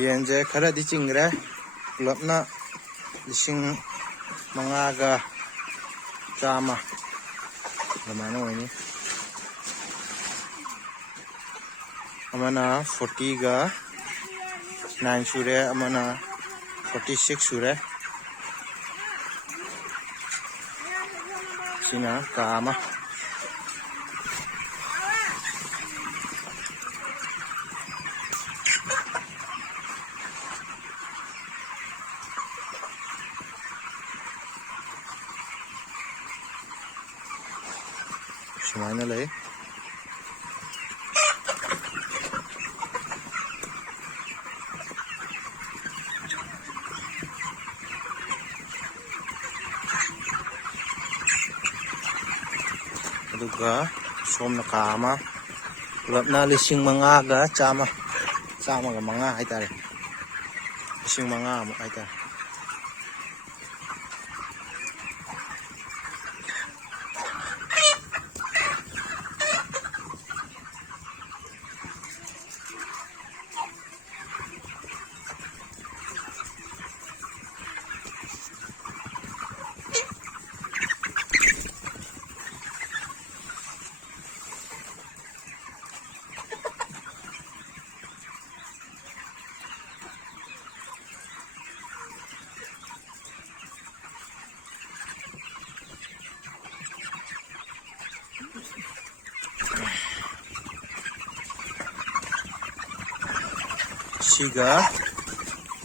ꯌꯦꯟꯁꯦ ꯈꯔꯗꯤ ꯆꯤꯡꯈ꯭ꯔꯦ ꯄꯨꯂꯞꯅ 5,500 ꯑꯗꯨꯃꯥꯏꯅ ꯑꯣꯏꯅꯤ ꯑꯃꯅ 40ꯒ 9 ꯁꯨꯔꯦ ꯑꯃꯅ 46 ꯁꯨꯔꯦ ꯁꯤꯅ ꯀꯥ ꯑꯃ ꯁꯨꯃꯥꯏꯅ ꯂꯩ ꯑꯗꯨꯒ ꯁꯣꯝꯅ ꯀꯥ ꯑꯃ ꯄꯨꯂꯞꯅ 5,500 100ꯒ 5 ꯍꯥꯏꯇꯥꯔꯦ 5,500ꯃꯨꯛ ꯍꯥꯏꯇꯥꯔꯦ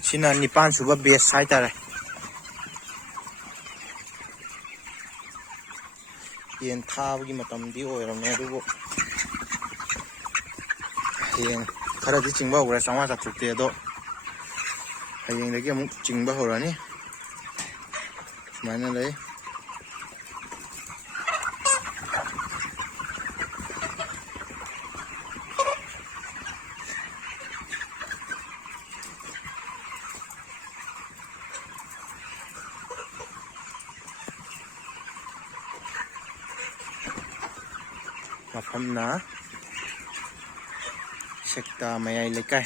ꯁꯤꯅ 9ꯁꯨꯕ ꯕꯦꯁ ꯍꯥꯏꯇꯥꯔꯦ ꯌꯦꯟ ꯊꯥꯕꯒꯤ ꯃꯇꯝꯗꯤ ꯑꯣꯏꯔꯝꯃꯦ ꯑꯗꯨꯕꯨ ꯍꯌꯦꯡ ꯈꯔꯗꯤ ꯆꯤꯡꯕ ꯍꯧꯈ꯭ꯔꯦ 5,000 ꯆꯥꯇ꯭ꯔꯨꯛꯇꯤ ꯑꯗꯣ ꯍꯌꯦꯡꯗꯒꯤ ꯑꯃꯨꯛ ꯆꯤꯡꯕ ꯍꯧꯔꯅꯤ ꯁꯨꯃꯥꯏꯅ ꯂꯩ ꯃꯐꯝꯅ ꯁꯦꯛꯇꯥ ꯃꯌꯥꯏ ꯂꯩꯀꯥꯏ